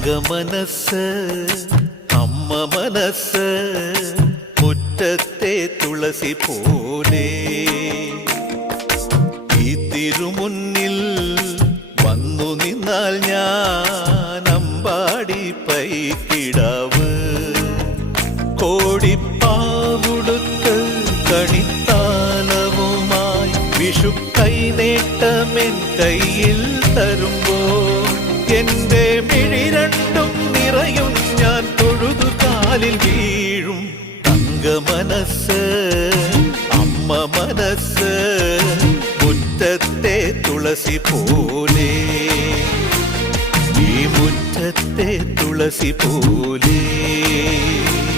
തങ്കമനസ് അമ്മ മനസ് മുറ്റത്തെ തുളസി പോലെ ഈ തിരുമുന്നിൽ വന്നു നിന്നാൽ ഞാൻ അമ്പാടി പൈക്കിടാവ് കോടിപ്പാവുടുത്ത് കണിത്താലവുമായി വിഷു കൈനേട്ടമെൻ കയ്യിൽ തരുമ്പോൾ എന്റെ മിഴി രണ്ടും നിറയും ഞാൻ തൊഴുതു കാലിൽ വീഴും തങ്കമനസ് അമ്മ മനസ് മുറ്റത്തെ തുളസി പോലെ ഈ മുറ്റത്തെ തുളസി പോലെ